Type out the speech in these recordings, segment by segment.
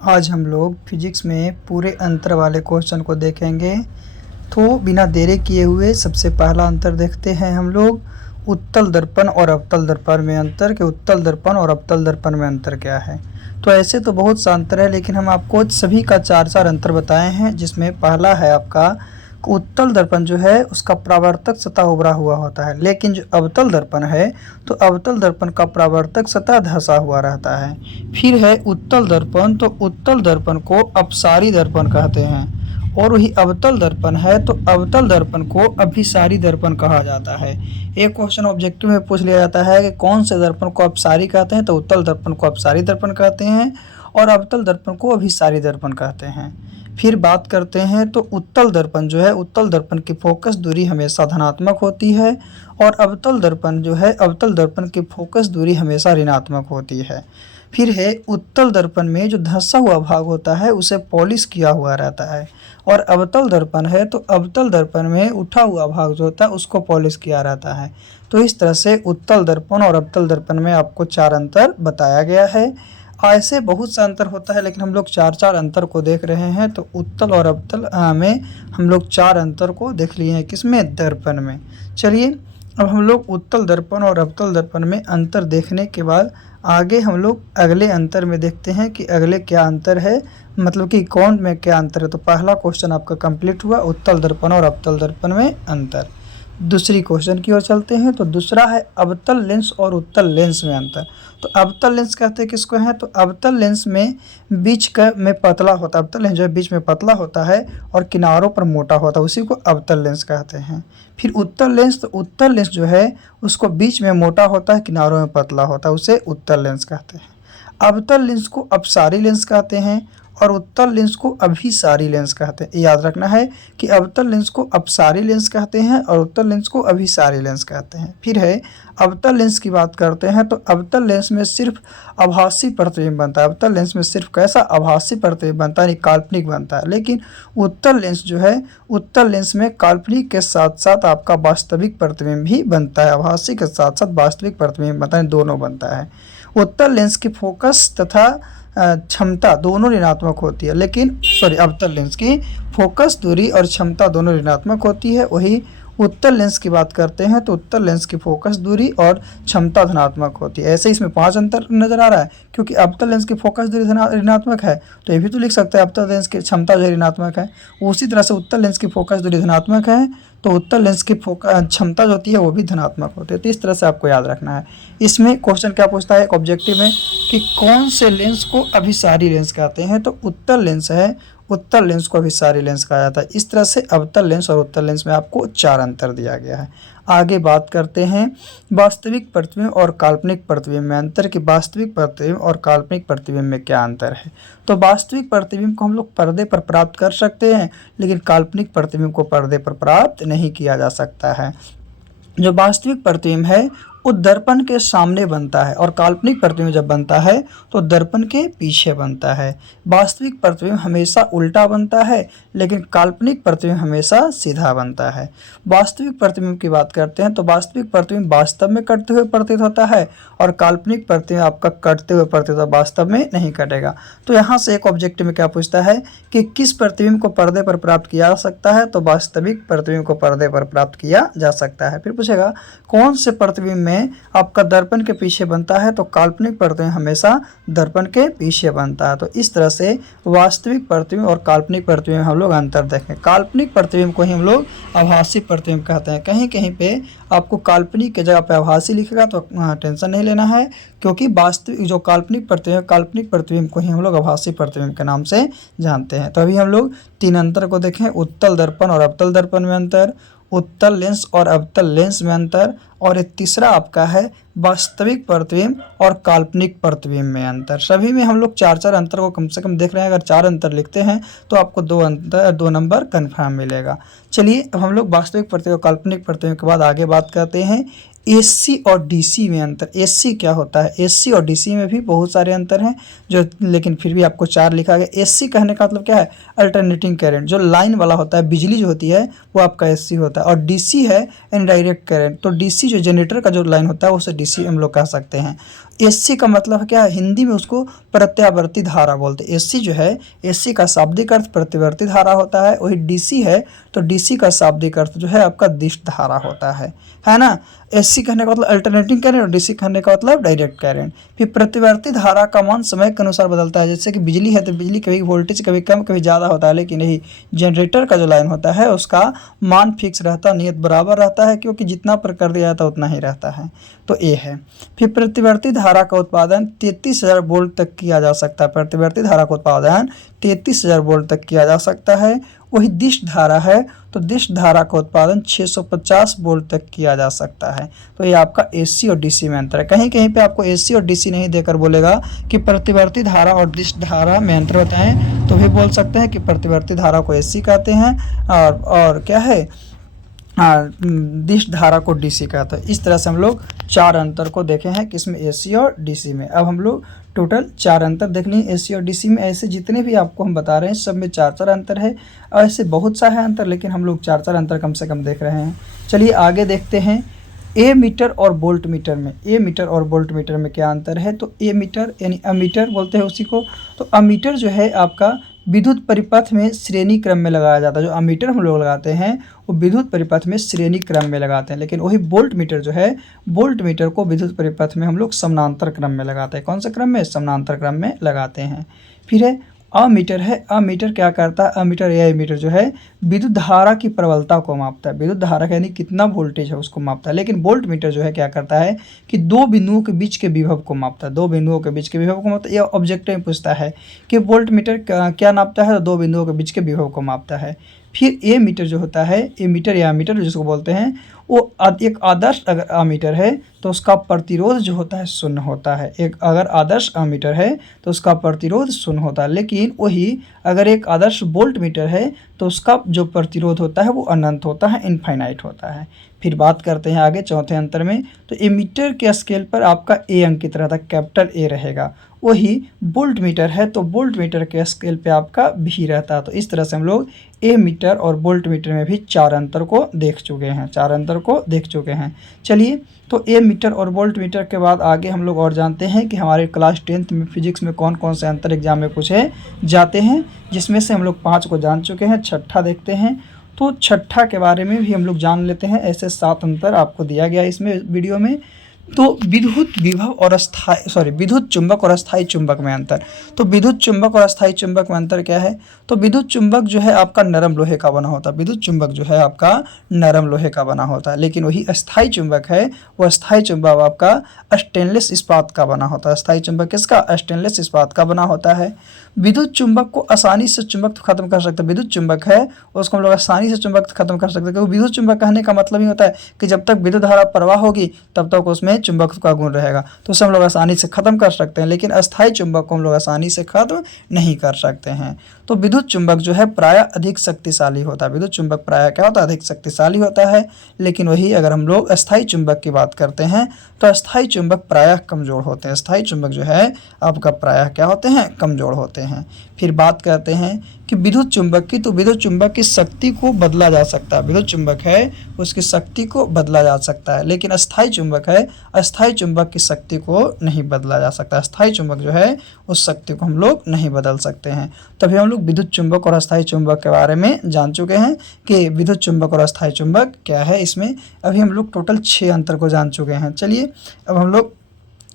आज हम लोग फिजिक्स में पूरे अंतर वाले क्वेश्चन को देखेंगे। तो बिना देरी किए हुए सबसे पहला अंतर देखते हैं हम लोग उत्तल दर्पण और अवतल दर्पण में अंतर कि उत्तल दर्पण और अवतल दर्पण में अंतर क्या है। तो ऐसे तो बहुत सा अंतर है, लेकिन हम आपको सभी का चार चार अंतर बताए हैं, जिसमें पहला है आपका उत्तल दर्पण जो है उसका परावर्तक सतह उभरा हुआ होता है, लेकिन जो अवतल दर्पण है तो अवतल दर्पण का परावर्तक सतह धंसा हुआ रहता है। फिर है उत्तल दर्पण, तो उत्तल दर्पण को अपसारी दर्पण कहते हैं, और वही अवतल दर्पण है तो अवतल दर्पण को अभिसारी दर्पण कहा जाता है। एक क्वेश्चन ऑब्जेक्टिव में पूछ लिया जाता है कि कौन से दर्पण को अपसारी कहते हैं, तो उत्तल दर्पण को अपसारी दर्पण कहते हैं और अवतल दर्पण को अभिसारी दर्पण कहते हैं। फिर बात करते हैं तो उत्तल दर्पण जो है, उत्तल दर्पण की फोकस दूरी हमेशा धनात्मक होती है और अवतल दर्पण जो है, अवतल दर्पण की फोकस दूरी हमेशा ऋणात्मक होती है। फिर है उत्तल दर्पण में जो धंसा हुआ भाग होता है उसे पॉलिश किया हुआ रहता है, और अवतल दर्पण है तो अवतल दर्पण में उठा हुआ भाग जो होता है उसको पॉलिश किया रहता है। तो इस तरह से उत्तल दर्पण और अवतल दर्पण में आपको चार अंतर बताया गया है। ऐसे बहुत सा अंतर होता है, लेकिन हम लोग चार चार अंतर को देख रहे हैं। तो उत्तल और अवतल में हम लोग चार अंतर को देख लिए हैं, किसमें, दर्पण में। चलिए अब हम लोग उत्तल दर्पण और अवतल दर्पण में अंतर देखने के बाद आगे हम लोग अगले अंतर में देखते हैं कि अगले क्या अंतर है, मतलब कि कौन में क्या अंतर है। तो पहला क्वेश्चन आपका कंप्लीट हुआ, उत्तल दर्पण और अवतल दर्पण में अंतर। दूसरी क्वेश्चन की ओर चलते हैं। तो दूसरा है अवतल लेंस और उत्तल लेंस में अंतर। तो अवतल लेंस कहते हैं किसको हैं, तो अवतल लेंस में बीच का में पतला होता है, अवतल लेंस जो है बीच में पतला होता है और किनारों पर मोटा होता है, उसी को अवतल लेंस कहते हैं। फिर उत्तल लेंस, तो उत्तल लेंस जो है उसको बीच में मोटा होता है, किनारों में पतला होता है, उसे उत्तल लेंस कहते हैं। अवतल लेंस को अपसारी लेंस कहते हैं और उत्तल लेंस को अभिसारी लेंस कहते हैं। याद रखना है कि अवतल लेंस को अपसारी लेंस कहते हैं और उत्तल लेंस को अभिसारी लेंस कहते हैं। फिर है अवतल लेंस की बात करते हैं। तो अवतल लेंस में सिर्फ आभासी प्रतिबिंब बनता है, अवतल लेंस में सिर्फ कैसा, आभासी प्रतिबिंब बनता है, यानी काल्पनिक बनता है। लेकिन उत्तल लेंस जो है, उत्तल लेंस में काल्पनिक के साथ साथ आपका वास्तविक प्रतिबिंब भी बनता है, आभासी के साथ साथ वास्तविक प्रतिबिंब बनता है, दोनों बनता है। उत्तल लेंस की फोकस तथा क्षमता दोनों ऋणात्मक होती है, लेकिन अवतल लेंस की फोकस दूरी और क्षमता दोनों ऋणात्मक होती है। वही उत्तल लेंस की बात करते हैं तो उत्तल लेंस की फोकस दूरी और क्षमता धनात्मक होती है। ऐसे इसमें पांच अंतर नजर आ रहा है, क्योंकि अवतल लेंस की फोकस दूरी ऋणात्मक है तो ये भी तो लिख सकते हैं अवतल लेंस की क्षमता जो ऋणात्मक है। उसी तरह से उत्तल लेंस की फोकस दूरी धनात्मक है तो उत्तल लेंस की क्षमता जो होती है वो भी धनात्मक होती है। तो इस तरह से आपको याद रखना है। इसमें क्वेश्चन क्या पूछता है एक ऑब्जेक्टिव में कि कौन से लेंस को अभिसारी लेंस कहते हैं, तो उत्तल लेंस है, उत्तल लेंस को अभिसारी लेंस कहा जाता है। इस तरह से अवतल लेंस और उत्तल लेंस में आपको चार अंतर दिया गया है। आगे बात करते हैं वास्तविक प्रतिबिंब और काल्पनिक प्रतिबिंब में अंतर कि वास्तविक प्रतिबिंब और काल्पनिक प्रतिबिंब में क्या अंतर है। तो वास्तविक प्रतिबिंब को हम लोग पर्दे पर प्राप्त कर सकते हैं, लेकिन काल्पनिक प्रतिबिंब को पर्दे पर प्राप्त नहीं किया जा सकता है। जो वास्तविक प्रतिबिंब है वो दर्पण के सामने बनता है और काल्पनिक प्रतिबिंब जब बनता है तो दर्पण के पीछे बनता है। वास्तविक प्रतिबिंब हमेशा उल्टा बनता है, लेकिन काल्पनिक प्रतिबिंब हमेशा सीधा बनता है। वास्तविक प्रतिबिंब की बात करते हैं तो वास्तविक प्रतिबिंब वास्तव में कटते हुए प्रतीत होता है और काल्पनिक प्रतिबिंब आपका कटते हुए प्रतीत होता है, वास्तव में नहीं कटेगा। तो यहाँ से एक ऑब्जेक्टिव में क्या पूछता है कि किस प्रतिबिंब को पर्दे पर प्राप्त किया जा सकता है, तो वास्तविक प्रतिबिंब को पर्दे पर प्राप्त किया जा सकता है। फिर पूछेगा कौन से प्रतिबिंब में आपका दर्पण के पीछे बनता है, तो काल्पनिक प्रतिबिंब हमेशा दर्पण के पीछे बनता है। तो इस तरह से वास्तविक प्रतिबिंब और काल्पनिक प्रतिबिंब हम लोग अंतर देखें। काल्पनिक प्रतिबिंब को ही हम लोग आभासी प्रतिबिंब कहते हैं। कहीं कहीं पे आपको काल्पनिक के जगह पे आभासी लिखेगा तो टेंशन नहीं लेना है, क्योंकि वास्तविक जो काल्पनिक प्रतिबिंब को ही हम लोग आभासी प्रतिबिंब के नाम से जानते हैं। तो अभी हम लोग तीन अंतर को देखें, उत्तल दर्पण और अवतल दर्पण में अंतर, उत्तल लेंस और अवतल लेंस में अंतर, और एक तीसरा आपका है वास्तविक प्रतिबिंब और काल्पनिक प्रतिबिंब में अंतर। सभी में हम लोग चार चार अंतर को कम से कम देख रहे हैं। अगर चार अंतर लिखते हैं तो आपको दो नंबर कन्फर्म मिलेगा। चलिए अब हम लोग वास्तविक प्रतिबिंब और काल्पनिक प्रतिबिंब के बाद आगे बात करते हैं एसी और डीसी में अंतर। एसी क्या होता है, एसी और डीसी में भी बहुत सारे अंतर हैं जो, लेकिन फिर भी आपको चार लिखा गया। एसी कहने का मतलब क्या है, अल्टरनेटिंग करंट, जो लाइन वाला होता है, बिजली जो होती है वो आपका एसी होता है। और डीसी है इनडायरेक्ट करंट, तो डीसी जो जनरेटर का जो लाइन होता है उसे डीसी हम लोग कह सकते हैं। एससी का मतलब क्या है, हिंदी में उसको प्रत्यावर्ती धारा बोलते हैं। एससी जो है, एससी का शाब्दिक अर्थ प्रत्यावर्ती धारा होता है। वही डीसी है तो डीसी का शाब्दिक अर्थ जो है आपका दिश धारा होता है ना। एससी कहने का मतलब अल्टरनेटिंग करंट और डीसी कहने का मतलब डायरेक्ट करंट। फिर प्रतिवर्ती धारा का मान समय के अनुसार बदलता है। जैसे कि बिजली है तो बिजली कभी वोल्टेज कभी कम कभी ज़्यादा होता है, लेकिन यही जनरेटर का जो लाइन होता है उसका मान फिक्स रहता है, नियत बराबर रहता है, क्योंकि जितना पर कर दिया जाता है उतना ही रहता है। तो ये है। फिर प्रतिवर्ती धारा का उत्पादन 33,000 वोल्ट तक किया जा सकता है। प्रतिवर्ती धारा का उत्पादन 33,000 वोल्ट तक किया जा सकता है। वही दिश धारा है तो दिश धारा का उत्पादन 650 वोल्ट तक किया जा सकता है। तो ये आपका एसी और डीसी में अंतर है। कहीं कहीं पे आपको एसी और डीसी नहीं देकर बोलेगा कि प्रतिवर्ती धारा और दिश धारा में अंतर बताएं, तो भी बोल सकते हैं कि प्रतिवर्ती धारा को एसी कहते हैं और क्या है, दिश धारा को डीसी कहते हैं। इस तरह से हम लोग 4 अंतर को देखे हैं किसमें, एसी और डीसी में। अब हम लोग टोटल 4 अंतर देख लिए एसी और डीसी में। ऐसे जितने भी आपको हम बता रहे हैं सब में 4-4 अंतर है, और ऐसे बहुत सा है अंतर, लेकिन हम लोग 4-4 अंतर कम से कम देख रहे हैं। चलिए आगे देखते हैं। ए मीटर और वोल्ट मीटर में, ए मीटर और वोल्ट मीटर में क्या अंतर है। तो ए मीटर यानी अमीटर बोलते हैं उसी को। तो अमीटर जो है आपका विद्युत परिपथ में श्रेणी क्रम में लगाया जाता है। जो अमीटर हम लोग लगाते हैं वो विद्युत परिपथ में श्रेणी क्रम में लगाते हैं, लेकिन वही वोल्ट मीटर जो है, वोल्ट मीटर को विद्युत परिपथ में हम लोग समानांतर क्रम में लगाते हैं। कौन सा क्रम में, समानांतर क्रम में लगाते हैं। फिर है अमीटर है। अमीटर क्या करता है, अमीटर या एमीटर जो है विद्युत धारा की प्रबलता को मापता है। विद्युत धारा यानी कितना वोल्टेज है उसको मापता है। लेकिन वोल्ट मीटर जो है क्या करता है कि 2 बिंदुओं के बीच के विभव को मापता है। 2 बिंदुओं के बीच के विभव को मापता है। यह ऑब्जेक्टिव में पूछता है कि वोल्ट मीटर क्या नापता है, तो 2 बिंदुओं के बीच के विभव को मापता है। फिर ए मीटर जो होता है, ए मीटर या मीटर जिसको बोलते हैं, वो एक आदर्श अगर अमीटर है तो उसका प्रतिरोध जो होता है शून्य होता है। एक अगर आदर्श अमीटर है तो उसका प्रतिरोध शून्य होता है। लेकिन वही अगर एक आदर्श वोल्ट मीटर है तो उसका जो प्रतिरोध होता है वो अनंत होता है, इनफाइनाइट होता है। फिर बात करते हैं आगे चौथे अंतर में। तो एमीटर के स्केल पर आपका ए अंकित रहता है, कैपिटल ए रहेगा। वही वोल्ट मीटर है तो वोल्ट मीटर के स्केल पे आपका भी रहता है। तो इस तरह से हम लोग ए मीटर और वोल्ट मीटर में भी 4 अंतर को देख चुके हैं, 4 अंतर को देख चुके हैं। चलिए तो ए मीटर और वोल्ट मीटर के बाद आगे हम लोग और जानते हैं कि हमारे क्लास 10th में फिजिक्स में कौन कौन से अंतर एग्जाम में पूछे जाते हैं, जिसमें से हम लोग 5 को जान चुके हैं। छठा देखते हैं। तो छठा के बारे में भी हम लोग जान लेते हैं। ऐसे 7 अंतर आपको दिया गया इसमें वीडियो में। तो विद्युत विभव और विद्युत चुंबक और अस्थायी चुंबक में अंतर। तो विद्युत चुंबक और अस्थायी चुंबक में अंतर क्या है। तो विद्युत चुंबक जो है आपका नरम लोहे का बना होता है। विद्युत चुंबक जो है आपका नरम लोहे का बना होता है, लेकिन वही अस्थायी चुंबक है वो अस्थायी चुंबक आपका स्टेनलेस इस्पात का बना होता है। अस्थायी चुंबक किसका, स्टेनलेस इस्पात का बना होता है। विद्युत चुंबक को आसानी से चुंबक खत्म कर सकते हैं। विद्युत चुंबक है उसको हम लोग आसानी से चुंबक खत्म कर सकते हैं, क्योंकि विद्युत चुंबक कहने का मतलब ही होता है कि जब तक विद्युत धारा प्रवाह होगी तब तक उसमें चुंबक का गुण रहेगा, तो उसे हम लोग आसानी से खत्म कर सकते हैं। लेकिन अस्थायी चुंबक को हम लोग आसानी से खत्म नहीं कर सकते हैं। तो विद्युत चुंबक जो है प्रायः अधिक शक्तिशाली होता है। विद्युत चुंबक प्रायः क्या होता है, अधिक शक्तिशाली होता है। लेकिन वही अगर हम लोग अस्थायी चुंबक की बात करते हैं तो अस्थायी चुंबक प्रायः कमजोर होते हैं। अस्थायी चुंबक जो है आपका प्रायः क्या होते हैं, कमजोर होते हैं। फिर बात करते हैं कि विद्युत चुंबक की। तो विद्युत चुंबक की शक्ति को बदला जा सकता है। विद्युत चुंबक है उसकी शक्ति को बदला जा सकता है, लेकिन अस्थायी चुंबक है, अस्थायी चुंबक की शक्ति को नहीं बदला जा सकता। अस्थायी चुंबक जो है उस शक्ति को हम लोग नहीं बदल सकते हैं। तभी हम लोग विद्युत चुंबक और अस्थायी चुंबक के बारे में जान चुके हैं कि विद्युत चुंबक और अस्थायी चुंबक क्या है। इसमें अभी हम लोग टोटल 6 अंतर को जान चुके हैं। चलिए अब हम लोग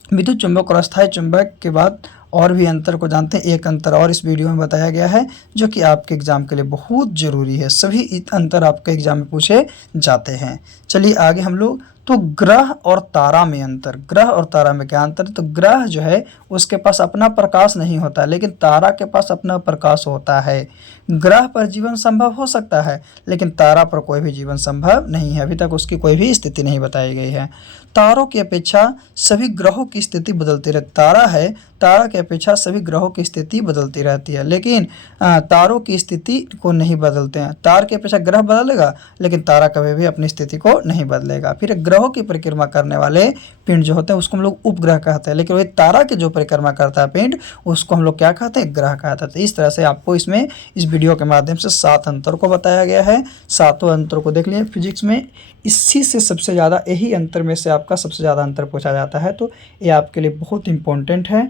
विद्युत चुंबक और अस्थायी चुंबक के बाद और भी अंतर को जानते हैं। एक अंतर और इस वीडियो में बताया गया है जो कि आपके एग्जाम के लिए बहुत ज़रूरी है। सभी अंतर आपके एग्जाम में पूछे जाते हैं। चलिए आगे हम लोग। तो ग्रह और तारा में अंतर। ग्रह और तारा में क्या अंतर है। तो ग्रह जो है उसके पास अपना प्रकाश नहीं होता, लेकिन तारा के पास अपना प्रकाश होता है। ग्रह पर जीवन संभव हो सकता है, लेकिन तारा पर कोई भी जीवन संभव नहीं है। अभी तक उसकी कोई भी स्थिति नहीं बताई गई है। तारों की अपेक्षा सभी ग्रहों की स्थिति बदलती रहती। तारा है, तारा की अपेक्षा सभी ग्रहों की स्थिति बदलती रहती है, लेकिन तारों की स्थिति को नहीं बदलते हैं। तार की अपेक्षा ग्रह बदलेगा, लेकिन तारा कभी भी अपनी स्थिति को नहीं बदलेगा। फिर ग्रहों की परिक्रमा करने वाले पिंड जो होते हैं उसको हम लोग उपग्रह कहते हैं, लेकिन वही तारा की जो परिक्रमा करता है पिंड उसको हम लोग क्या कहते हैं, ग्रह कहते हैं। तो इस तरह से आपको इसमें इस वीडियो के माध्यम से 7 अंतर को बताया गया है। 7 अंतर को देख लिए फिजिक्स में। इसी से सबसे ज़्यादा यही अंतर में से आप आपका सबसे ज़्यादा अंतर पूछा जाता है, तो ये आपके लिए बहुत इंपॉर्टेंट है।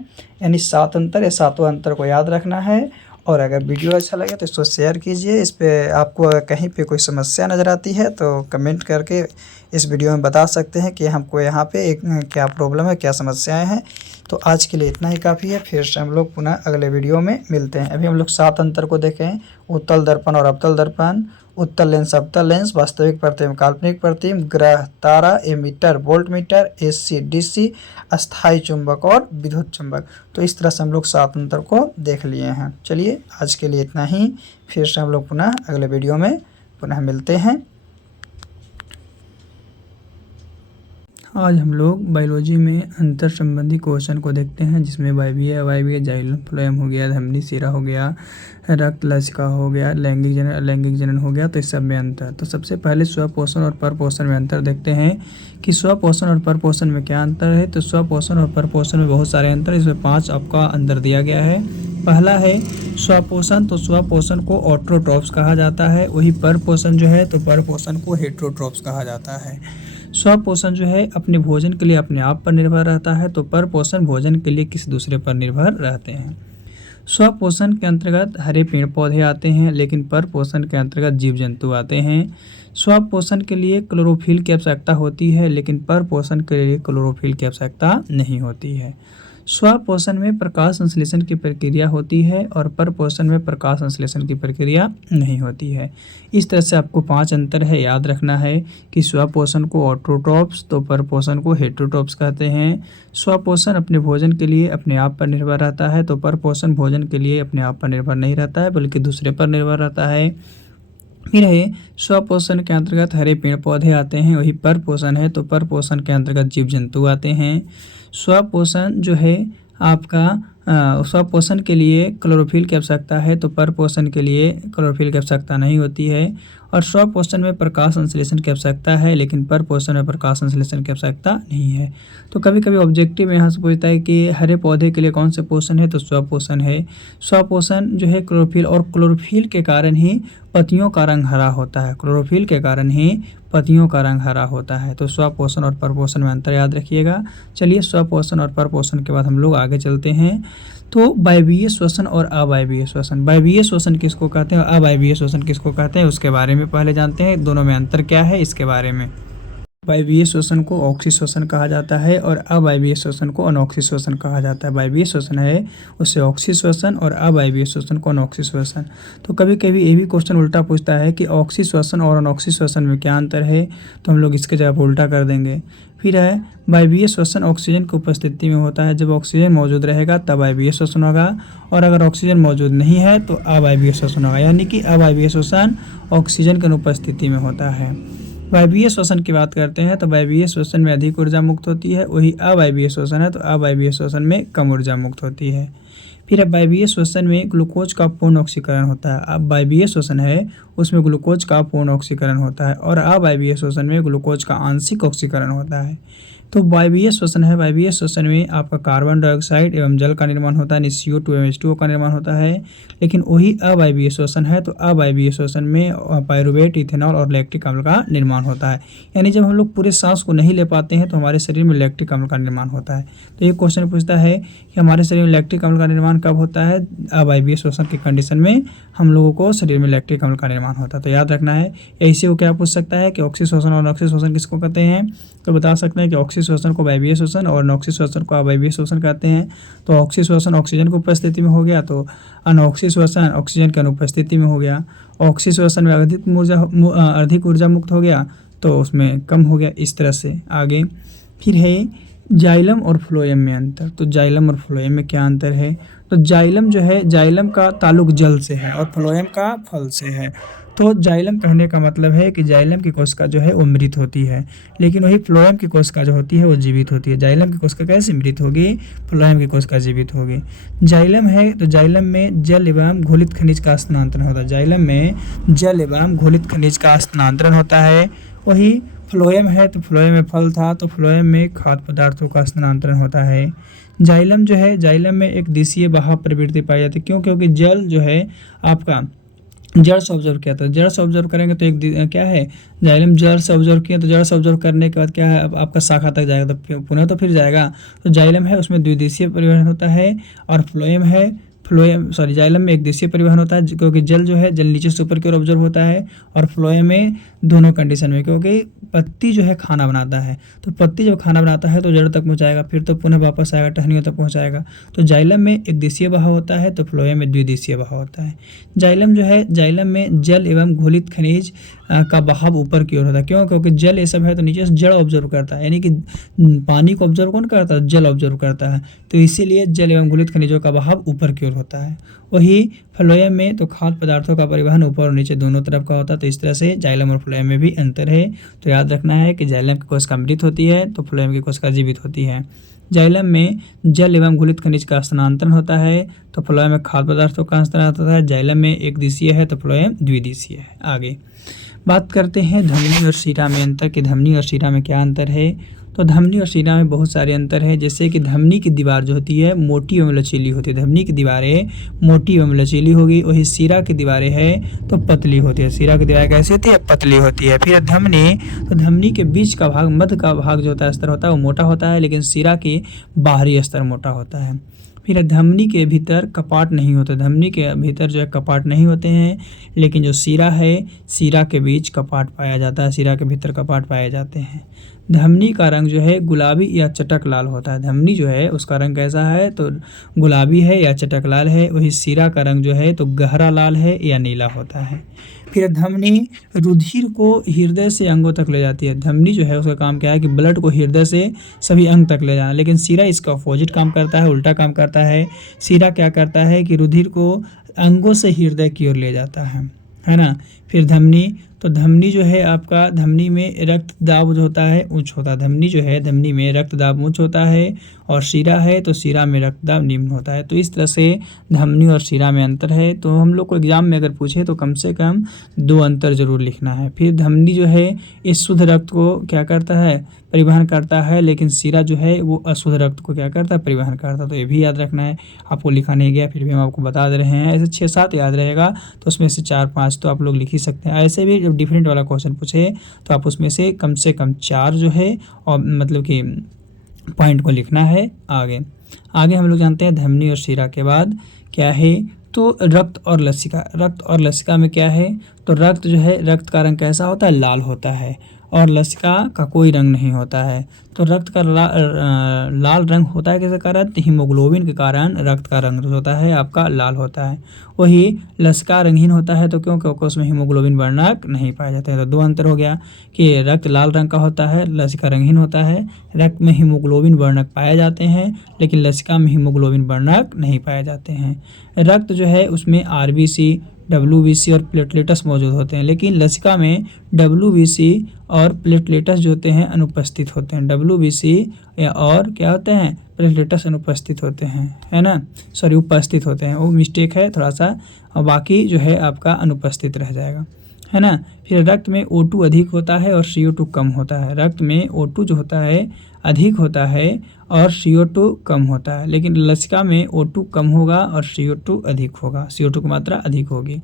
यानी 7 अंतर, ये सातों अंतर को याद रखना है। और अगर वीडियो अच्छा लगे तो इसको शेयर कीजिए। इस पे आपको अगर कहीं पे कोई समस्या नज़र आती है तो कमेंट करके इस वीडियो में बता सकते हैं कि हमको यहाँ पे एक क्या प्रॉब्लम है, क्या समस्याएं हैं। तो आज के लिए इतना ही काफ़ी है। फिर से हम लोग पुनः अगले वीडियो में मिलते हैं। अभी हम लोग 7 अंतर को देखें, उत्तल दर्पण और अवतल दर्पण, उत्तल लेंस अवतल लेंस, वास्तविक प्रतिबिंब काल्पनिक प्रतिबिंब, ग्रह तारा, ammeter voltmeter, AC DC, अस्थाई चुंबक और विद्युत चुंबक। तो इस तरह से हम लोग 7 अंतर को देख लिए हैं। चलिए आज के लिए इतना ही। फिर से हम लोग पुनः अगले वीडियो में पुनः मिलते हैं। आज हम लोग बायोलॉजी में अंतर संबंधी क्वेश्चन को देखते हैं, जिसमें वायवीय जाइलम फ्लोएम हो गया, धमनी सिरा हो गया, रक्त लसिका हो गया, लैंगिक जनन हो गया। तो इस सब में अंतर। तो सबसे पहले स्वपोषण और परपोषण में अंतर देखते हैं कि स्वपोषण और परपोषण में क्या अंतर है। तो स्वपोषण और परपोषण में बहुत सारे अंतर, इसमें 5 आपका अंतर दिया गया है। पहला है स्वपोषण, तो स्वपोषण को ऑटोट्रॉप्स कहा जाता है। वही परपोषण जो है तो परपोषण को हेटेरोट्रॉप्स कहा जाता है। स्वपोषण जो है अपने भोजन के लिए अपने आप पर निर्भर रहता है, तो परपोषण भोजन के लिए किसी दूसरे पर निर्भर रहते हैं। स्वपोषण के अंतर्गत हरे पेड़ पौधे आते हैं, लेकिन परपोषण के अंतर्गत जीव जंतु आते हैं। स्वपोषण के लिए क्लोरोफिल की आवश्यकता होती है, लेकिन परपोषण के लिए क्लोरोफिल की आवश्यकता नहीं होती है। स्वपोषण में प्रकाश संश्लेषण की प्रक्रिया होती है और परपोषण में प्रकाश संश्लेषण की प्रक्रिया नहीं होती है। इस तरह से आपको 5 अंतर है, याद रखना है कि स्वपोषण को ऑटोट्रॉप्स तो परपोषण को हेटेरोट्रॉप्स कहते हैं। स्वपोषण अपने भोजन के लिए अपने आप पर निर्भर रहता है, तो परपोषण भोजन के लिए अपने आप पर निर्भर नहीं रहता है, बल्कि दूसरे पर निर्भर रहता है। फिर है स्वपोषण के अंतर्गत हरे पेड़ पौधे आते हैं, वही परपोषण है तो परपोषण के अंतर्गत जीव जंतु आते हैं। स्वपोषण जो है आपका स्वपोषण के लिए क्लोरोफिल की आवश्यकता है, तो परपोषण के लिए क्लोरोफिल की आवश्यकता नहीं होती है। और स्वपोषण में प्रकाश संश्लेषण की आवश्यकता है, लेकिन परपोषण में प्रकाश संश्लेषण की आवश्यकता नहीं है। तो कभी कभी ऑब्जेक्टिव में यहाँ से पूछता है कि हरे पौधे के लिए कौन से पोषण है, तो स्वपोषण है। स्वपोषण जो है क्लोरोफिल, और क्लोरोफिल के कारण ही पत्तियों का रंग हरा होता है। क्लोरोफिल के कारण ही पत्तियों का रंग हरा होता है। तो स्वपोषण और परपोषण में अंतर याद रखिएगा। चलिए स्वपोषण और परपोषण के बाद हम लोग आगे चलते हैं। तो वायवीय श्वसन और अवायवीय श्वसन, वायवीय श्वसन किसको कहते हैं और अवायवीय श्वसन किसको कहते हैं, उसके बारे में पहले जानते हैं। दोनों में अंतर क्या है इसके बारे में। वायवीय श्वसन को ऑक्सी श्वसन कहा जाता है और अवायवीय श्वसन को अनॉक्सी श्वसन कहा जाता है। वायवीय श्वसन है उससे ऑक्सी श्वसन और अवायवीय श्वसन को अनॉक्सी श्वसन। तो कभी कभी ये भी क्वेश्चन उल्टा पूछता है कि ऑक्सी श्वसन और अनॉक्सी श्वसन में क्या अंतर है, तो हम लोग इसके जवाब उल्टा कर देंगे। फिर है वायवीय श्वसन ऑक्सीजन की उपस्थिति में होता है। जब ऑक्सीजन मौजूद रहेगा तब वायवीय श्वसन होगा, और अगर ऑक्सीजन मौजूद नहीं है तो अवायवीय श्वसन होगा। यानी कि अवायवीय श्वसन ऑक्सीजन की अनुपस्थिति में होता है। वायवीय श्वसन की बात करते हैं तो वायवीय श्वसन में अधिक ऊर्जा मुक्त होती है, वही अवायवीय श्वसन है तो अवायवीय श्वसन में कम ऊर्जा मुक्त होती है। फिर अब वायवीय श्वसन में ग्लूकोज का पूर्ण ऑक्सीकरण होता है। अब वायवीय श्वसन है उसमें ग्लूकोज का पूर्ण ऑक्सीकरण होता है, और अवायवीय श्वसन में ग्लूकोज का आंशिक ऑक्सीकरण होता है। तो वायवीय श्वसन है, वायवीय श्वसन में आपका कार्बन डाइऑक्साइड एवं जल का निर्माण होता है, यानी CO2 एवं H2O का निर्माण होता है। लेकिन वही अवायवीय श्वसन है तो अवायवीय श्वसन में पायरुवेट, इथेनॉल और लैक्टिक अम्ल का निर्माण होता है। यानी जब हम लोग पूरे सांस को नहीं ले पाते हैं तो हमारे शरीर में लैक्टिक अम्ल का निर्माण होता है। तो ये क्वेश्चन पूछता है कि हमारे शरीर में लैक्टिक अम्ल का निर्माण कब होता है, अवायवीय श्वसन की कंडीशन में हम लोगों को शरीर में लैक्टिक अम्ल का निर्माण होता है। तो याद रखना है। ऐसे वो क्या पूछ सकता है कि ऑक्सी श्वसन और अनॉक्सी श्वसन किसको कहते हैं, तो बता सकते हैं कि ऑक्सी श्वसन को वायवीय श्वसन और अनॉक्सी श्वसन को अवायवीय श्वसन कहते हैं। तो ऑक्सी श्वसन ऑक्सीजन की उपस्थिति में हो गया, तो अनॉक्सी श्वसन ऑक्सीजन की अनुपस्थिति में हो गया। ऑक्सी श्वसन में अधिक ऊर्जा मुक्त हो गया तो उसमें कम हो गया। इस तरह से आगे फिर है जाइलम और फ्लोएम में अंतर। तो जाइलम और फ्लोएम में क्या अंतर है, तो जाइलम जो है, जाइलम का ताल्लुक जल से है और फ्लोएम का फल से है। तो जाइलम कहने का मतलब है कि जाइलम की कोशिका जो है वो मृत होती है, लेकिन वही फ्लोएम की कोशिका जो होती है वो जीवित होती है। जाइलम की कोशिका कैसे मृत होगी, फ्लोएम की कोशिका जीवित होगी। जाइलम है तो जाइलम में जल एवं घोलित खनिज का स्थानांतरण होता है। जाइलम में जल एवं घोलित खनिज का स्थानांतरण होता है। वही फ्लोएम है तो फ्लोएम में फल था तो फ्लोएम में खाद्य पदार्थों का स्थानांतरण होता है। जाइलम जो है, जाइलम में एक दिशीय बहाव प्रवृत्ति पाई जाती है। क्यों, क्योंकि जल जो है आपका जड़ से ऑब्जर्व किया, तो जड़ से ऑब्जर्व करेंगे तो एक क्या है, जाइलम जड़ से ऑब्जर्व किया, तो जड़ से ऑब्जर्व करने के बाद क्या है, अब आपका शाखा तक जाएगा तो पुनः तो फिर जाएगा। तो जाइलम है उसमें द्विदिशीय परिवहन होता है, और फ्लोएम जाइलम में एक दिशीय परिवहन होता है, क्योंकि जल जो है जल नीचे से ऊपर की ओर ऑब्जर्व होता है, और फ्लोएम में दोनों कंडीशन में, क्योंकि पत्ती जो है खाना बनाता है, तो पत्ती जब खाना बनाता है तो जड़ तक पहुंचाएगा, फिर तो पुनः वापस आएगा टहनियों तक पहुंचाएगा। तो जाइलम में एक दिशीय बहाव होता है, तो फ्लोएम में द्विदिशीय बहाव होता है। जाइलम में जल एवं घोलित खनिज का बहाव ऊपर की ओर होता है। क्यों? क्योंकि जल ये सब है तो नीचे से जड़ ऑब्जर्व करता है, यानी कि पानी को ऑब्जर्व कौन करता है, जल ऑब्जर्व करता है, तो इसीलिए जल एवं घोलित खनिजों का बहाव ऊपर की ओर होता है। वही फ्लोएम में तो खाद्य पदार्थों का परिवहन ऊपर और नीचे दोनों तरफ का होता है। तो इस तरह से जाइलम और फ्लोएम में भी अंतर है। तो याद रखना है कि जाइलम की कोशिका मृत होती है तो फ्लोएम की कोशिका जीवित होती है। जाइलम में जल एवं घुलित खनिज का स्थानांतरण होता है, तो फ्लोएम में खाद्य पदार्थों का स्थानांतरण होता है। जाइलम में एक दिशीय है तो फ्लोएम द्विदिशीय है। आगे बात करते हैं धमनी और शिरा में अंतर, कि धमनी और शिरा में क्या अंतर है। तो धमनी और शिरा में बहुत सारे अंतर है, जैसे कि धमनी की दीवार जो होती है मोटी एवं लचीली होती है, धमनी की दीवारें मोटी एवं लचीली होगी। वही शिरा की दीवारें है तो पतली होती है। शिरा की दीवारें कैसी होती है, पतली होती है। फिर धमनी, तो धमनी के बीच का भाग, मध्य का भाग जो होता है स्तर होता है वो मोटा होता है, लेकिन शिरा के बाहरी स्तर मोटा होता है। फिर धमनी के भीतर कपाट नहीं होते, धमनी के भीतर जो है कपाट नहीं होते हैं, लेकिन जो शिरा है शिरा के बीच कपाट पाया जाता है, शिरा के भीतर कपाट पाए जाते हैं। धमनी का रंग जो है गुलाबी या चटक लाल होता है, धमनी जो है उसका रंग कैसा है तो गुलाबी है या चटक लाल है। वही शिरा का रंग जो है तो गहरा लाल है या नीला होता है। फिर धमनी रुधिर को हृदय से अंगों तक ले जाती है, धमनी जो है उसका काम क्या है कि ब्लड को हृदय से सभी अंग तक ले जाना, लेकिन शिरा इसका अपोजिट काम करता है, उल्टा काम करता है। शिरा क्या करता है कि रुधिर को अंगों से हृदय की ओर ले जाता है ना। फिर धमनी, तो धमनी जो है आपका, धमनी में रक्त दाब जो होता है उच्च होता है, धमनी जो है धमनी में रक्त दाब उच्च होता है, और शिरा है तो शिरा में रक्त दाब निम्न होता है। तो इस तरह से धमनी और शिरा में अंतर है। तो हम लोग को एग्जाम में अगर पूछे तो कम से कम 2 अंतर जरूर लिखना है। फिर धमनी जो है इस शुद्ध रक्त को क्या करता है, परिवहन करता है, लेकिन शिरा जो है वो अशुद्ध रक्त को क्या करता है, परिवहन करता है। तो ये भी याद रखना है, आपको लिखा नहीं गया फिर भी हम आपको बता दे रहे हैं। ऐसे 6-7 याद रहेगा तो उसमें से 4-5 तो आप लोग लिख ही सकते हैं। ऐसे भी जब डिफरेंट वाला क्वेश्चन पूछे तो आप उसमें से कम 4 जो है और मतलब कि पॉइंट को लिखना है। आगे हम लोग जानते हैं धमनी और शिरा के बाद क्या है, तो रक्त और लसिका। रक्त और लसिका में क्या है, तो रक्त जो है रक्त का रंग कैसा होता है, लाल होता है, और लसिका का कोई रंग नहीं होता है। तो रक्त का लाल रंग होता है किसके कारण, हीमोग्लोबिन के कारण रक्त का रंग होता है आपका लाल होता है। वही लसिका रंगहीन होता है, तो क्योंकि उसमें हीमोग्लोबिन वर्णक नहीं पाए जाते हैं। तो 2 अंतर हो गया कि रक्त लाल रंग का होता है, लसिका रंगहीन होता है। रक्त में हीमोग्लोबिन वर्णक पाए जाते हैं, लेकिन लसिका में हीमोग्लोबिन वर्णक नहीं पाए जाते हैं। रक्त जो है उसमें आरबीसी, डब्ल्यूबीसी और प्लेटलेटस मौजूद होते हैं, लेकिन लसिका में डब्ल्यूबीसी और प्लेटलेटस जो होते हैं अनुपस्थित होते हैं। डब्ल्यूबीसी और क्या होते हैं, प्लेटलेटस अनुपस्थित होते हैं, है ना, सॉरी उपस्थित होते हैं, वो मिस्टेक है थोड़ा सा, और बाकी जो है आपका अनुपस्थित रह जाएगा, है ना। फिर रक्त में O2 अधिक होता है और CO2 कम होता है। रक्त में O2 जो होता है अधिक होता है और CO2 कम होता है, लेकिन लसिका में O2 कम होगा और CO2 अधिक होगा, CO2 की मात्रा अधिक होगी।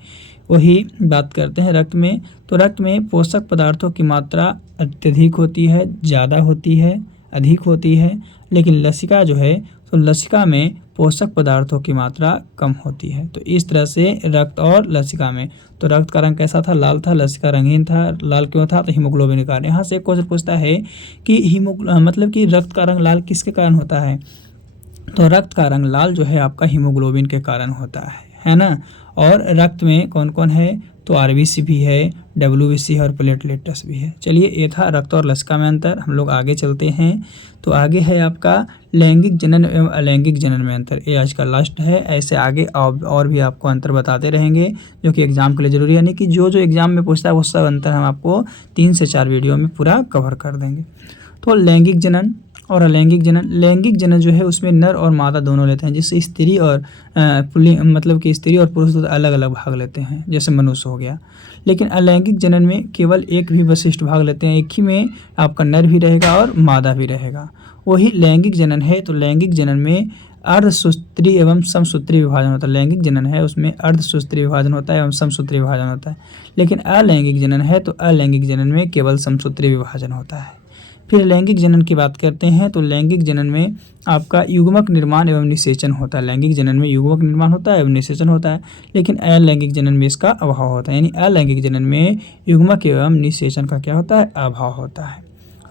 वही बात करते हैं रक्त में, तो रक्त में पोषक पदार्थों की मात्रा अत्यधिक होती है, ज़्यादा होती है, अधिक होती है, लेकिन लसिका जो है तो लसिका में पोषक पदार्थों की मात्रा कम होती है। तो इस तरह से रक्त और लसिका में, तो रक्त का रंग कैसा था, लाल था, लसिका रंगीन था। लाल क्यों था, तो हीमोग्लोबिन के कारण। यहाँ से एक क्वेश्चन पूछता है कि मतलब कि रक्त का रंग लाल किसके कारण होता है, तो रक्त का रंग लाल जो है आपका हीमोग्लोबिन के कारण होता है ना। और रक्त में कौन कौन है, तो आरबीसी भी है, डब्ल्यूबीसी और प्लेटलेटस भी है। चलिए ये था रक्त और लसिका में अंतर। हम लोग आगे चलते हैं, तो आगे है आपका लैंगिक जनन एवं अलैंगिक जनन में अंतर। ये आज का लास्ट है, ऐसे आगे और भी आपको अंतर बताते रहेंगे जो कि एग्जाम के लिए जरूरी है, यानी कि जो एग्जाम में पूछता है वो सब अंतर हम आपको 3 से 4 वीडियो में पूरा कवर कर देंगे। तो लैंगिक जनन और अलैंगिक जनन, लैंगिक जनन जो है उसमें नर और मादा दोनों लेते हैं, जिससे स्त्री और मतलब कि स्त्री और पुरुष अलग अलग भाग लेते हैं, जैसे मनुष्य हो गया। लेकिन अलैंगिक जनन में केवल एक भी वशिष्ठ भाग लेते हैं, एक ही में आपका नर भी रहेगा और मादा भी रहेगा। वही लैंगिक जनन है, तो लैंगिक जनन में अर्धसूत्री एवं समसूत्री विभाजन होता है। लैंगिक जनन है उसमें अर्धसूत्री विभाजन होता है एवं समसूत्री विभाजन होता है, लेकिन अलैंगिक जनन है तो अलैंगिक जनन में केवल समसूत्री विभाजन होता है। फिर लैंगिक जनन की बात करते हैं तो लैंगिक जनन में आपका युग्मक निर्माण एवं निषेचन होता है। लैंगिक जनन में युग्मक निर्माण होता है एवं निषेचन होता है, लेकिन अलैंगिक जनन में इसका अभाव होता है। यानी अलैंगिक जनन में युग्मक एवं निषेचन का क्या होता है, अभाव होता है।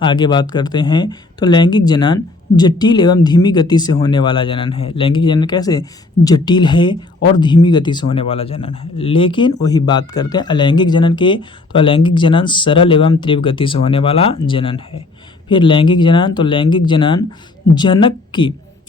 आगे बात करते हैं तो लैंगिक जनन जटिल एवं धीमी गति से होने वाला जनन है। लैंगिक जनन कैसे, जटिल है और धीमी गति से होने वाला जनन है। लेकिन वही बात करते हैं अलैंगिक जनन के, तो अलैंगिक जनन सरल एवं तीव्र गति से होने वाला जनन है। फिर लैंगिक जनन, तो लैंगिक जनन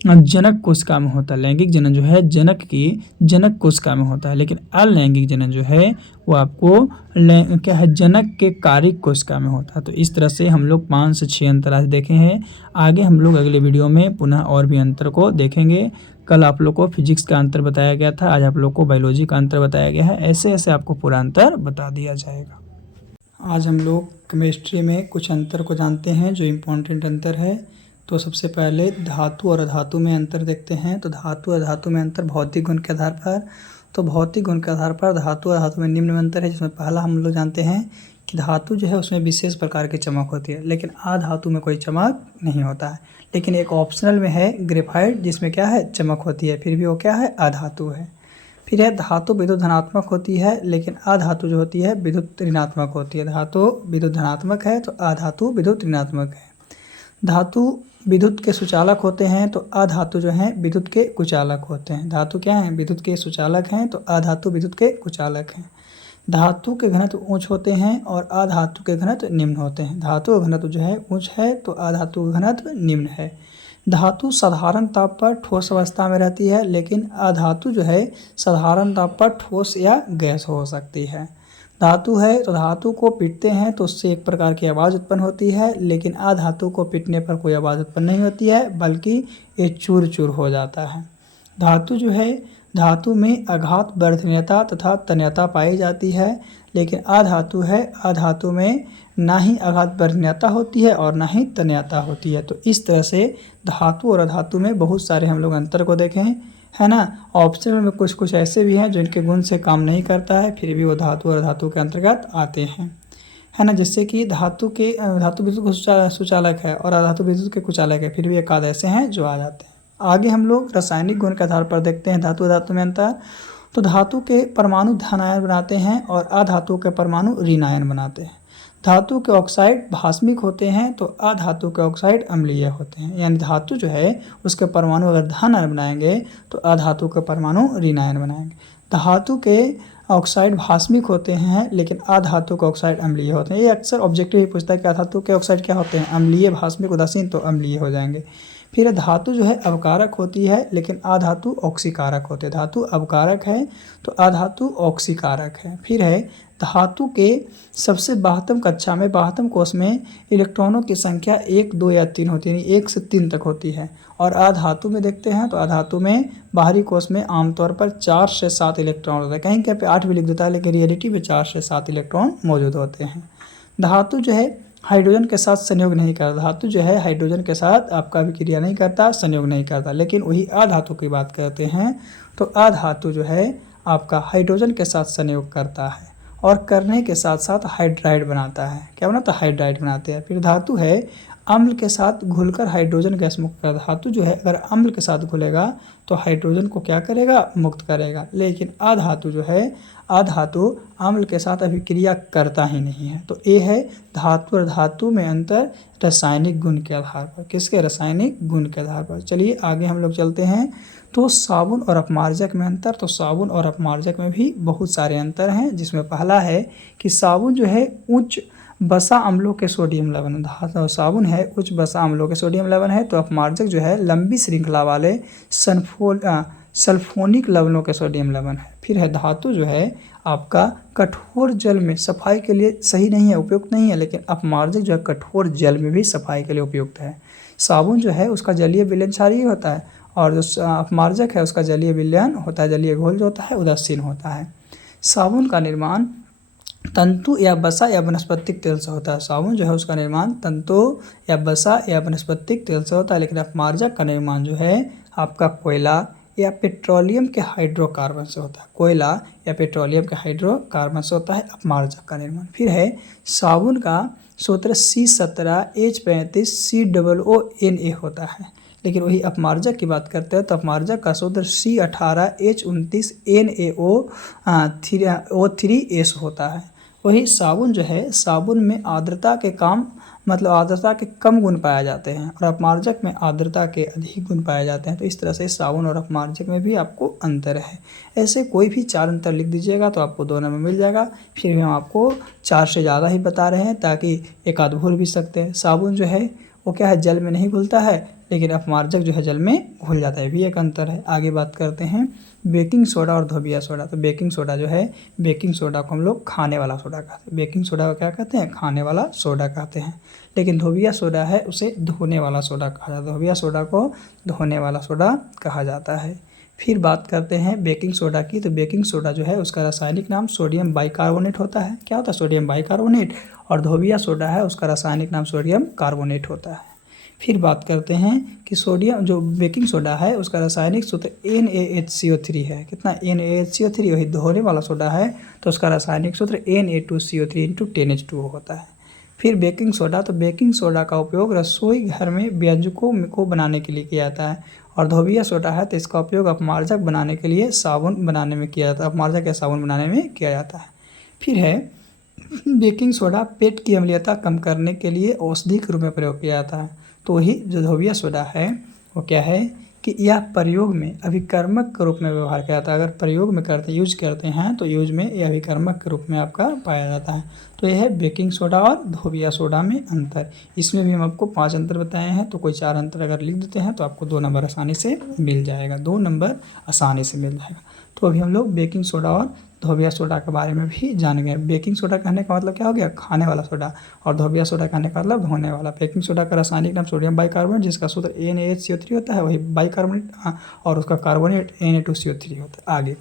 जनक कोशिका में होता है। लैंगिक जनन जो है जनक कोशिका में होता है, लेकिन अलैंगिक जनन जो है वो आपको क्या है, जनक के कारिक कोशिका में होता है। तो इस तरह से हम लोग 5 से 6 अंतर आज देखे हैं। आगे हम लोग अगले वीडियो में पुनः और भी अंतर को देखेंगे। कल आप लोग को फिजिक्स का अंतर बताया गया था, आज आप लोग को बायोलॉजी का अंतर बताया गया है। ऐसे ऐसे आपको पूरा अंतर बता दिया जाएगा। आज हम लोग केमिस्ट्री में कुछ अंतर को जानते हैं जो इम्पोर्टेंट अंतर है। तो सबसे पहले धातु और अधातु में अंतर देखते हैं। तो धातु और धातु में अंतर भौतिक गुण के आधार पर, तो भौतिक गुण के आधार पर धातु और धातु में निम्न में अंतर है, जिसमें पहला हम लोग जानते हैं कि धातु जो है उसमें विशेष प्रकार की चमक होती है, लेकिन अधातु में कोई चमक नहीं होता है। लेकिन एक ऑप्शनल में है ग्रेफाइट, जिसमें क्या है, चमक होती है, फिर भी वो क्या है, अधातु है। फिर है धातु विद्युत धनात्मक होती है, लेकिन अधातु जो होती है विद्युत ऋणात्मक होती है। धातु विद्युत धनात्मक है तो अधातु विद्युत ऋणात्मक है। धातु विद्युत के सुचालक होते हैं तो अधातु जो हैं विद्युत के कुचालक होते हैं। धातु क्या हैं, विद्युत के सुचालक हैं, तो अधातु विद्युत के कुचालक हैं। धातु के घनत्व उच्च होते हैं और अधातु के घनत्व निम्न होते हैं। धातु का घनत्व जो है उच्च है तो अधातु का घनत्व निम्न है। धातु साधारण ताप पर ठोस अवस्था में रहती है, लेकिन अधातु जो है साधारण ताप पर ठोस या गैस हो सकती है। धातु है तो धातु को पीटते हैं तो उससे एक प्रकार की आवाज़ उत्पन्न होती है, लेकिन अधातु को पीटने पर कोई आवाज़ उत्पन्न नहीं होती है, बल्कि ये चूर चूर हो जाता है। धातु जो है, धातु में आघात वर्धनीयता तथा तन्यता पाई जाती है, लेकिन अधातु है, अधातु में ना ही आघात वर्धनीयता होती है और ना ही तन्यता होती है। तो इस तरह से धातु और अधातु में बहुत सारे हम लोग अंतर को देखें, है ना। ऑप्शनल में कुछ कुछ ऐसे भी हैं जो इनके गुण से काम नहीं करता है, फिर भी वो धातु और धातु के अंतर्गत आते हैं, है ना। जैसे कि धातु विद्युत के सुचालक है और अधातु विद्युत के कुचालक है, फिर भी एक आध ऐसे हैं जो आ जाते हैं। आगे हम लोग रासायनिक गुण के आधार पर देखते हैं धातु धातु में अंतर। तो धातु के परमाणु धनायन बनाते हैं और अधातु के परमाणु ऋणायन बनाते हैं। धातु के ऑक्साइड भास्मिक होते हैं तो अधातु के ऑक्साइड अम्लीय होते हैं। यानी धातु जो है उसके परमाणु अगर धन आयन बनाएंगे तो अधातु के परमाणु ऋणायन बनाएंगे। धातु के ऑक्साइड भास्मिक होते हैं, लेकिन अधातु के ऑक्साइड अम्लीय होते हैं। ये अक्सर ऑब्जेक्टिव ही पूछता है कि अधातु के ऑक्साइड क्या होते हैं, अम्लीय, भास्मिक, उदासीन, तो अम्लीय हो जाएंगे। फिर धातु जो है अवकारक होती है, लेकिन अधातु ऑक्सीकारक होते हैं। धातु अवकारक है तो अधातु ऑक्सीकारक है। फिर है धातु के सबसे 12वीं कक्षा में 12वें कोष में इलेक्ट्रॉनों की संख्या 1, 2 या 3 होती है, यानी 1 से 3 तक होती है। और अधातु में देखते हैं तो अधातु में बाहरी कोष में आमतौर पर 4 से 7 इलेक्ट्रॉन होते हैं, कहीं कहीं पे 8 भी लिख देता है, लेकिन रियलिटी में 4 से 7 इलेक्ट्रॉन मौजूद होते हैं। धातु जो है हाइड्रोजन के साथ संयोग नहीं करता। धातु जो है हाइड्रोजन के साथ आपका अभिक्रिया नहीं करता, संयोग नहीं करता। लेकिन वही अधातु की बात करते हैं तो अधातु जो है आपका हाइड्रोजन के साथ संयोग करता है और करने के साथ साथ हाइड्राइड बनाता है। क्या बनाता है, हाइड्राइड बनाते हैं। फिर धातु है अम्ल के साथ घुलकर हाइड्रोजन गैस मुक्त करता। धातु जो है अगर अम्ल के साथ घुलेगा तो हाइड्रोजन को क्या करेगा, मुक्त करेगा। लेकिन अधातु जो है अधातु अम्ल के साथ अभिक्रिया करता ही नहीं है। तो ये है धातु और धातु में अंतर रासायनिक गुण के आधार पर। किसके, रासायनिक गुण के आधार पर। चलिए आगे हम लोग चलते हैं। तो साबुन और अपमार्जक में अंतर। तो साबुन और अपमार्जक में भी बहुत सारे अंतर हैं, जिसमें पहला है कि साबुन जो है उच्च बसा अम्लों के सोडियम लवण, साबुन है उच्च बसा अम्लों के सोडियम लवण है। तो अपमार्जक जो है लंबी श्रृंखला वाले सल्फोनिक लवणों के सोडियम लवण है। फिर है धातु जो है आपका कठोर जल में सफाई के लिए सही नहीं है, उपयुक्त नहीं है, लेकिन अपमार्जक जो है कठोर जल में भी सफाई के लिए उपयुक्त है। साबुन जो है उसका जलीय विलयन क्षारीय होता है और जो अपमार्जक है उसका जलीय विलयन होता है, जलीय घोल जो होता है उदासीन होता है। साबुन का निर्माण तंतु या बसा या वनस्पतिक तेल से होता है। साबुन जो है उसका निर्माण तंतु या बसा या वनस्पतिक तेल से होता है, लेकिन अपमार्जक का निर्माण जो है आपका कोयला या पेट्रोलियम के हाइड्रोकार्बन से होता है। कोयला या पेट्रोलियम के हाइड्रोकार्बन से होता है अपमार्जक का निर्माण। फिर है साबुन का सूत्र C17H35COONA होता है, लेकिन वही अपमार्जक की बात करते हैं तो अपमार्जक का सूत्र C18H29NaO3S होता है। वही साबुन जो है, साबुन में आर्द्रता के आर्द्रता के कम गुण पाए जाते हैं और अपमार्जक में आर्द्रता के अधिक गुण पाए जाते हैं। तो इस तरह से साबुन और अपमार्जक में भी आपको अंतर है। ऐसे कोई भी 4 अंतर लिख दीजिएगा तो आपको 2 नंबर मिल जाएगा। फिर भी हम आपको 4 से ज़्यादा ही बता रहे हैं ताकि एक आध भूल भी सकते हैं। साबुन जो है वो क्या है, जल में नहीं घुलता है, लेकिन अपमार्जक जो है जल में घुल जाता है, भी एक अंतर है। आगे बात करते हैं बेकिंग सोडा और धोबिया सोडा। तो बेकिंग सोडा जो है, बेकिंग सोडा को हम लोग खाने वाला सोडा कहते हैं। बेकिंग सोडा को क्या कहते हैं, खाने वाला सोडा कहते हैं। लेकिन धोबिया सोडा है उसे धोने वाला सोडा कहा जाता है। धोबिया सोडा को धोने वाला सोडा कहा जाता है। फिर बात करते हैं बेकिंग सोडा की। तो बेकिंग सोडा जो है उसका रासायनिक नाम सोडियम बाइकार्बोनेट होता है। क्या होता है, सोडियम बाइकार्बोनेट। और धोबिया सोडा है उसका रासायनिक नाम सोडियम कार्बोनेट होता है। फिर बात करते हैं कि सोडियम जो बेकिंग सोडा है उसका रासायनिक सूत्र NaHCO3 है। कितना, NaHCO3। वही धोने वाला सोडा है तो उसका रासायनिक सूत्र Na2CO3 × 10H2O होता है। फिर बेकिंग सोडा। तो बेकिंग सोडा का उपयोग रसोई घर में व्यंजनों को बनाने के लिए किया जाता है। और धोबिया सोडा है तो इसका उपयोग अपमार्जक बनाने के लिए, साबुन बनाने में किया जाता है। अपमार्जक या साबुन बनाने में किया जाता है। फिर है बेकिंग सोडा पेट की अम्लीयता कम करने के लिए औषधि के रूप में प्रयोग किया जाता है। तो वही जो धोबिया सोडा है वो क्या है कि यह प्रयोग में अभिकर्मक के रूप में व्यवहार किया जाता है। अगर प्रयोग में यूज करते हैं तो यूज में यह अभिकर्मक के रूप में आपका पाया जाता है। तो यह है बेकिंग सोडा और धोबिया सोडा में अंतर। इसमें भी हम आपको 5 अंतर बताए हैं, तो कोई 4 अंतर अगर लिख देते हैं तो आपको 2 नंबर आसानी से मिल जाएगा। 2 नंबर आसानी से मिल जाएगा। तो अभी हम लोग बेकिंग सोडा और धोबिया सोडा के बारे में भी जान गए। बेकिंग सोडा कहने का मतलब क्या हो गया, खाने वाला सोडा। और धोबिया सोडा कहने का मतलब धोने वाला। बेकिंग सोडा का रासायनिक नाम सोडियम बाइकार्बोनेट जिसका सूत्र NaHCO3 होता है, वही बाइकार्बोनेट और उसका कार्बोनेट Na2CO3 होता है। आगे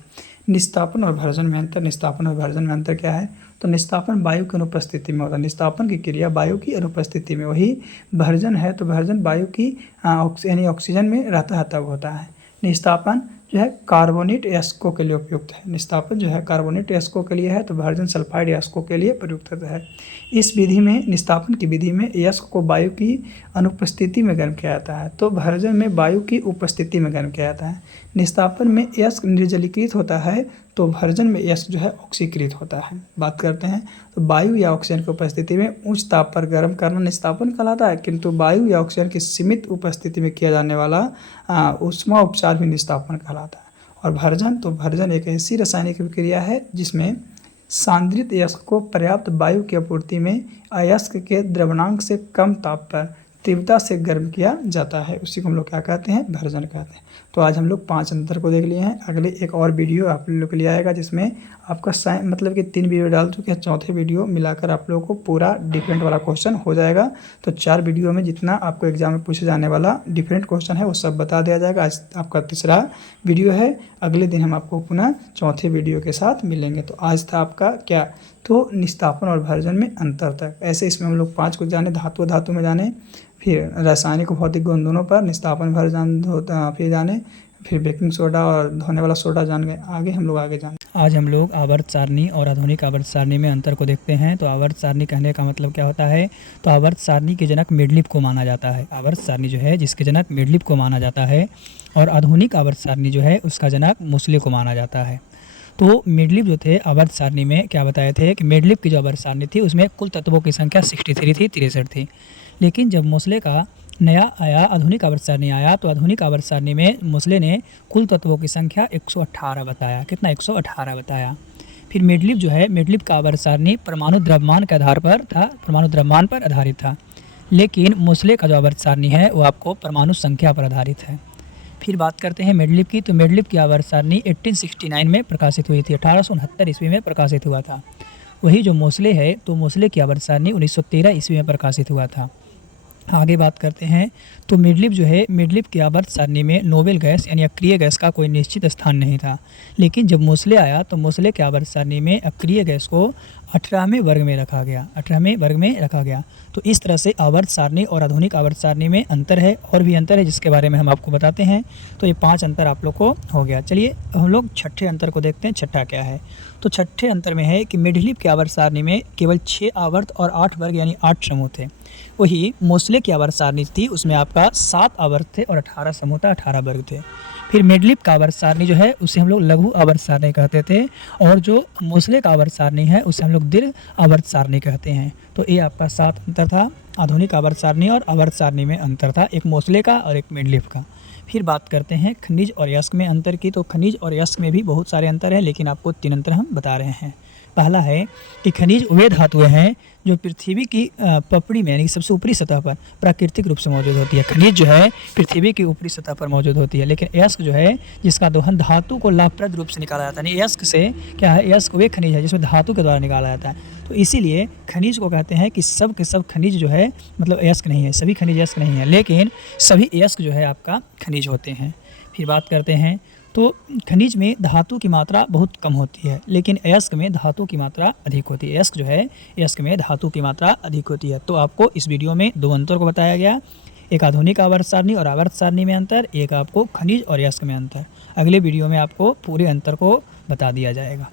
निस्तापन और भर्जन में अंतर। निस्तापन और भर्जन में अंतर क्या है, तो निस्तापन वायु की अनुपस्थिति में होता है। निस्तापन की क्रिया वायु की अनुपस्थिति में। वही भर्जन है तो भर्जन वायु की यानी ऑक्सीजन में रहता है तब होता है। निस्तापन जो है कार्बोनेट एस्को के लिए उपयुक्त है। निस्तापन जो है कार्बोनेट एस्को के लिए है तो भर्जन सल्फाइड एस्को के लिए प्रयुक्त होता है। इस विधि में, निस्तापन की विधि में एस्क को वायु की अनुपस्थिति में गर्म किया जाता है, तो भर्जन में वायु की उपस्थिति में गर्म किया जाता है। निस्तापन में एस्क निर्जलीकृत होता है तो भर्जन में एस्क जो है ऑक्सीकृत होता है। बात करते हैं तो वायु या ऑक्सीजन की उपस्थिति में उच्च ताप पर गर्म करना निस्तापन कहलाता है, किंतु वायु या ऑक्सीजन की सीमित उपस्थिति में किया जाने वाला ऊष्मा उपचार भी निस्तापन कहलाता है। और भर्जन, तो भर्जन एक ऐसी रासायनिक प्रक्रिया है जिसमें सांद्रित अयस्क को पर्याप्त वायु की आपूर्ति में अयस्क के द्रवणांक से कम ताप पर तीव्रता से गर्म किया जाता है। उसी को हम लोग क्या कहते हैं, भर्जन कहते हैं। तो आज हम लोग 5 अंतर को देख लिए हैं। अगले एक और वीडियो आप लोग के लिए आएगा जिसमें आपका मतलब कि 3 वीडियो डाल चुके हैं, चौथे वीडियो मिलाकर आप लोगों को पूरा डिफरेंट वाला क्वेश्चन हो जाएगा। तो 4 वीडियो में जितना आपको एग्जाम में पूछे जाने वाला डिफरेंट क्वेश्चन है वो सब बता दिया जाएगा। आज आपका तीसरा वीडियो है। अगले दिन हम आपको पुनः चौथे वीडियो के साथ मिलेंगे। तो आज था आपका क्या, तो निस्तापन और भर्जन में अंतर तक। ऐसे इसमें हम लोग 5 को जाने, धातु में जाने, फिर रासायनिक भौतिक गुण दोनों पर, निस्तापन भर्जन फिर जाने, फिर बेकिंग सोडा और धोने वाला सोडा जान गए। आगे हम लोग जाने। आज हम लोग आवर्त सारणी और आधुनिक आवर्त सारणी में अंतर को देखते हैं। तो आवर्त सारणी कहने का मतलब क्या होता है, तो आवर्त सारणी के जनक मेंडलीव को माना जाता है। आवर्त सारणी जो है जिसके जनक मेंडलीव को माना जाता है, और आधुनिक आवर्त सारणी जो है उसका जनक मोसले को माना जाता है। तो मेंडलीव जो थे आवर्त सारणी में क्या बताए थे कि मेंडलीव की जो आवर्त सारणी थी उसमें कुल तत्वों की संख्या 63 थी, 63 थी। लेकिन जब मोसले का नया आया, आधुनिक आवर्त सारणी आया, तो आधुनिक आवर्त सारणी में मोसले ने कुल तत्वों की संख्या 118 बताया। कितना, 118 बताया। फिर मेंडलीव जो है, मेंडलीव का आवर्त सारणी परमाणु द्रव्यमान के आधार पर था, परमाणु द्रव्यमान पर आधारित था। लेकिन मोसले का जो आवर्त सारणी है वो आपको परमाणु संख्या पर आधारित है। फिर बात करते हैं मेंडलीव की। तो मेंडलीव की आवर्त सारणी 1869 में प्रकाशित हुई थी, 1869 ईस्वी में प्रकाशित हुआ था। वही जो मोसले है, तो मोसले की आवर्त सारणी 1913 ईस्वी में प्रकाशित हुआ था। आगे बात करते हैं तो मेंडलीव जो है, मेंडलीव की आवर्त सारणी में नोबेल गैस यानी अक्रिय गैस का कोई निश्चित स्थान नहीं था। लेकिन जब मोसले आया तो मोसले की आवर्त सारणी में अक्रिय गैस को 18वें वर्ग में रखा गया, 18वें वर्ग में रखा गया। तो इस तरह से आवर्त सारणी और आधुनिक आवर्त सारणी में अंतर है, और भी अंतर है जिसके बारे में हम आपको बताते हैं। तो ये 5 अंतर आप लोग को हो गया। चलिए हम लोग छठे अंतर को देखते हैं, छठा क्या है। तो छठे अंतर में है कि मेंडलीव की आवर्त सारणी में केवल 6 आवर्त और 8 वर्ग यानी 8 समूह थे। वही मोसले की आवर्त सारणी थी, उसमें आपका 7 आवर्त थे और 18 समूह था, 18 वर्ग थे। फिर मेंडलीव का आवर्त सारणी जो है उसे हम लोग लघु आवर्त सारणी कहते थे, और जो मोसले का आवर्त सारणी है उसे हम लोग दीर्घ आवर्त सारणी कहते हैं। तो ये आपका 7 अंतर था। आधुनिक आवर्त सारणी और आवर्त सारणी में अंतर था, एक मोसले का और एक मेंडलीव का। फिर बात करते हैं खनिज और यस्क में अंतर की। तो खनिज और यस्क में भी बहुत सारे अंतर हैं, लेकिन आपको 3 अंतर हम बता रहे हैं। पहला है कि खनिज वे धातुएं हैं जो पृथ्वी की पपड़ी में यानी कि सबसे ऊपरी सतह पर प्राकृतिक रूप से मौजूद होती है। खनिज जो है पृथ्वी की ऊपरी सतह पर मौजूद होती है, लेकिन अयस्क जो है जिसका दोहन धातु को लाभप्रद रूप से निकाला जाता है। यानी अयस्क से क्या है, अयस्क वे खनिज है जिसमें धातु के द्वारा निकाला जाता है। तो इसीलिए खनिज को कहते हैं कि सब के सब खनिज जो है मतलब अयस्क नहीं है, सभी खनिज अयस्क नहीं है, लेकिन सभी अयस्क जो है आपका खनिज होते हैं। फिर बात करते हैं तो खनिज में धातु की मात्रा बहुत कम होती है, लेकिन अयस्क में धातु की मात्रा अधिक होती है। अयस्क जो है, अयस्क में धातु की मात्रा अधिक होती है। तो आपको इस वीडियो में 2 अंतर को बताया गया, एक आधुनिक आवर्त सारणी और आवर्त सारणी में अंतर, एक आपको खनिज और अयस्क में अंतर। अगले वीडियो में आपको पूरे अंतर को बता दिया जाएगा।